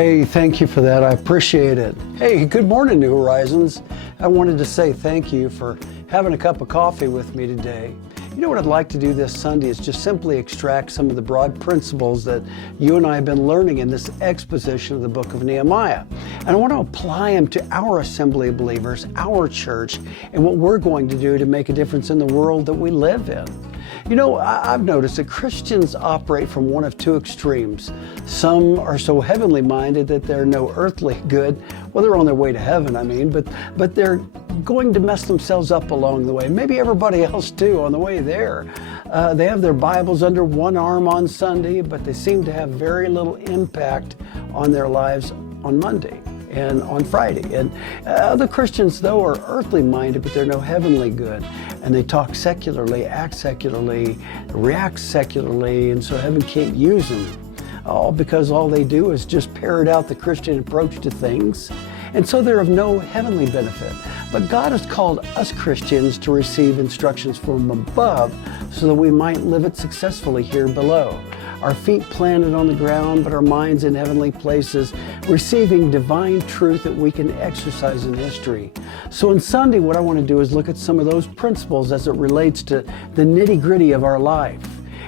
Hey, thank you for that. I appreciate it. Hey, good morning, New Horizons. I wanted to say thank you for having a cup of coffee with me today. You know what I'd like to do this Sunday is just simply extract some of the broad principles that you and I have been learning in this exposition of the book of Nehemiah. And I want to apply them to our assembly of believers, our church, and what we're going to do to make a difference in the world that we live in. You know, I've noticed that Christians operate from one of two extremes. Some are so heavenly minded that they're no earthly good. Well, they're on their way to heaven, but they're going to mess themselves up along the way. Maybe everybody else too on the way there. They have their Bibles under one arm on Sunday, but they seem to have very little impact on their lives on Monday and on Friday. And other Christians, though, are earthly minded, but they're no heavenly good. And they talk secularly, act secularly, react secularly, and so heaven can't use them. All because all they do is just parrot out the Christian approach to things. And so they're of no heavenly benefit. But God has called us Christians to receive instructions from above so that we might live it successfully here below. Our feet planted on the ground, but our minds in heavenly places, receiving divine truth that we can exercise in history. So on Sunday, what I want to do is look at some of those principles as it relates to the nitty-gritty of our life.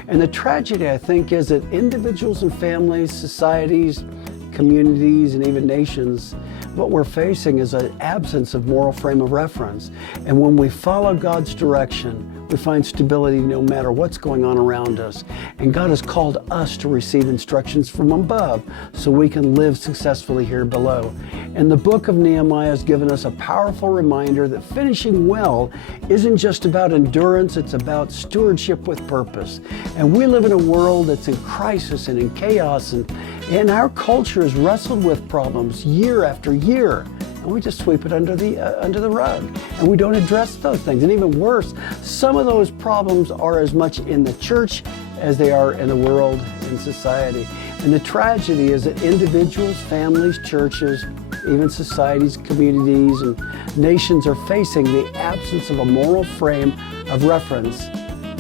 And the tragedy, I think, is that individuals and families, societies, communities, and even nations, what we're facing is an absence of moral frame of reference. And when we follow God's direction, we find stability no matter what's going on around us. And God has called us to receive instructions from above so we can live successfully here below. And the book of Nehemiah has given us a powerful reminder that finishing well isn't just about endurance, it's about stewardship with purpose. And we live in a world that's in crisis and in chaos, and our culture has wrestled with problems year after year. And we just sweep it under the rug, and we don't address those things. And even worse, some of those problems are as much in the church as they are in the world, in society. And the tragedy is that individuals, families, churches, even societies, communities, and nations are facing the absence of a moral frame of reference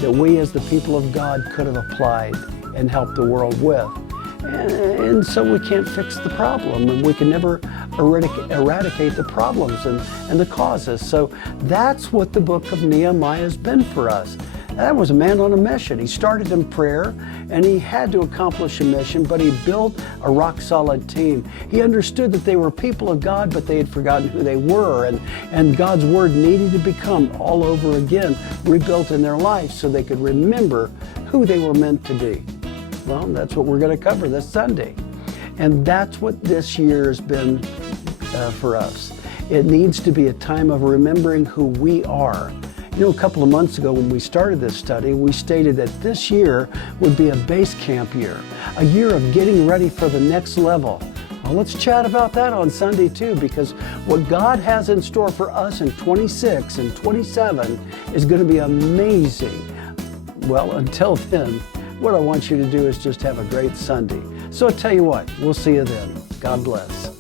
that we as the people of God could have applied and helped the world with. And so we can't fix the problem, and we can never eradicate the problems and the causes. So that's what the book of Nehemiah has been for us. That was a man on a mission. He started in prayer, and he had to accomplish a mission, but he built a rock-solid team. He understood that they were people of God, but they had forgotten who they were, and God's word needed to become all over again, rebuilt in their life so they could remember who they were meant to be. Well, that's what we're going to cover this Sunday. And that's what this year has been for us. It needs to be a time of remembering who we are. You know, a couple of months ago when we started this study, we stated that this year would be a base camp year, a year of getting ready for the next level. Well, let's chat about that on Sunday too, because what God has in store for us in 26 and 27 is going to be amazing. Well, until then, what I want you to do is just have a great Sunday. So I'll tell you what, we'll see you then. God bless.